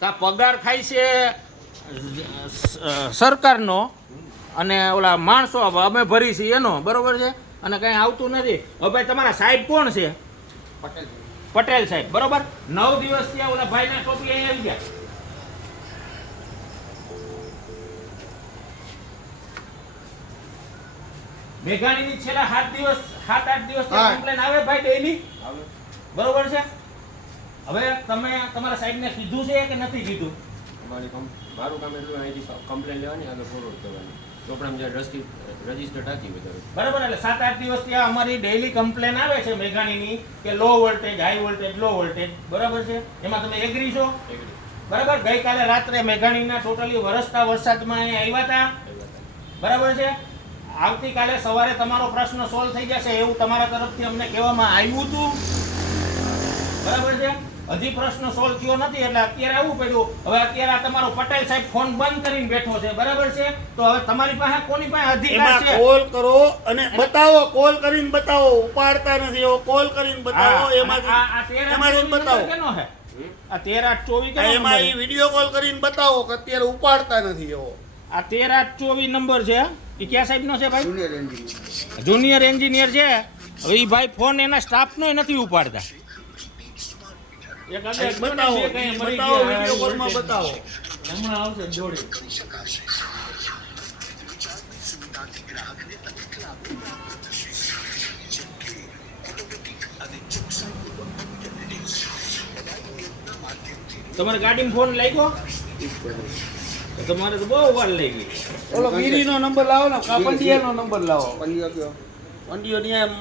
તા પગાર ખાય છે સરકારનો અને ઓલા માણસો અમે ભરી છીએ એનો, બરોબર છે, અને કંઈ આવતું નથી. હવે ભાઈ તમારા સાહેબ કોણ છે? પટેલ સાહેબ, બરોબર. 9 દિવસ ત્યાં ઓલા ભાઈના ટોપી અહીં આવી ગયા. મેઘાણીની છેલ્લા 7-8 દિવસ કમ્પ્લેન આવે ભાઈ ડેઈલી, બરોબર છે. હવે તમે તમારા સાહેબને કીધું છે કે નથી કીધું? મારું કામ એટલું અહીંથી કમ્પ્લેન લેવાની, આગળ ફોરવર્ડ કરવાની, ચોપડામાં જે રજીસ્ટર ટાંકી વધારે, બરાબર. એટલે 7-8 દિવસ ત્યાં અમારી ડેઈલી કમ્પ્લેન આવે છે મેઘાણીની કે low voltage, high voltage, low voltage, બરાબર છે. એમાં તમે એગ્રી છો? બરાબર. ગઈકાલે રાત્રે મેઘાણીના ટોટલી વરસતા વરસાદમાં અહીંયા આવ્યા હતા, બરાબર છે. આવતીકાલે સવારે તમારો પ્રશ્ન સોલ્વ થઈ જશે એવું તમારા તરફથી અમને કહેવામાં આવ્યું હતું, બરાબર છે. હજી પ્રશ્ન સોલ્વ થયો નથી એટલે અત્યારે આવું પડ્યું. હવે અત્યારે આ તમારો પટેલ સાહેબ ફોન બંધ કરીને બેઠો છે, બરાબર છે. તો હવે તમારી પાસે કોની પાસે અધિકાર છે? કોલ કરો અને બતાવો, કોલ કરીને બતાવો. ઉપાડતા નથી એવો કોલ કરીને બતાવો. એમાં બતાવો કેનો છે આ 13-8-24 એમાં એ વિડિયો કોલ કરીને બતાવો કે અત્યારે ઉપાડતા નથી એવો. આ 13-8-24 નંબર છે. એ ક્યાં સાહેબનો છે ભાઈ? જુનિયર એન્જિનિયર છે. હવે એ ભાઈ ફોન એના સ્ટાફનો નથી ઉપાડતા. બતાવો, વિડિયો કોલમાં બતાવો. હમણાં આવશે જોડી. તમારે ગાડીમાં ફોન લાગ્યો? તમારે તો બહુ વાર લઈ ગઈ. ઓલો ગીરીનો નંબર લાવો ને, કાપંડિયાનો નંબર લાવો. પંડિયો ત્યાં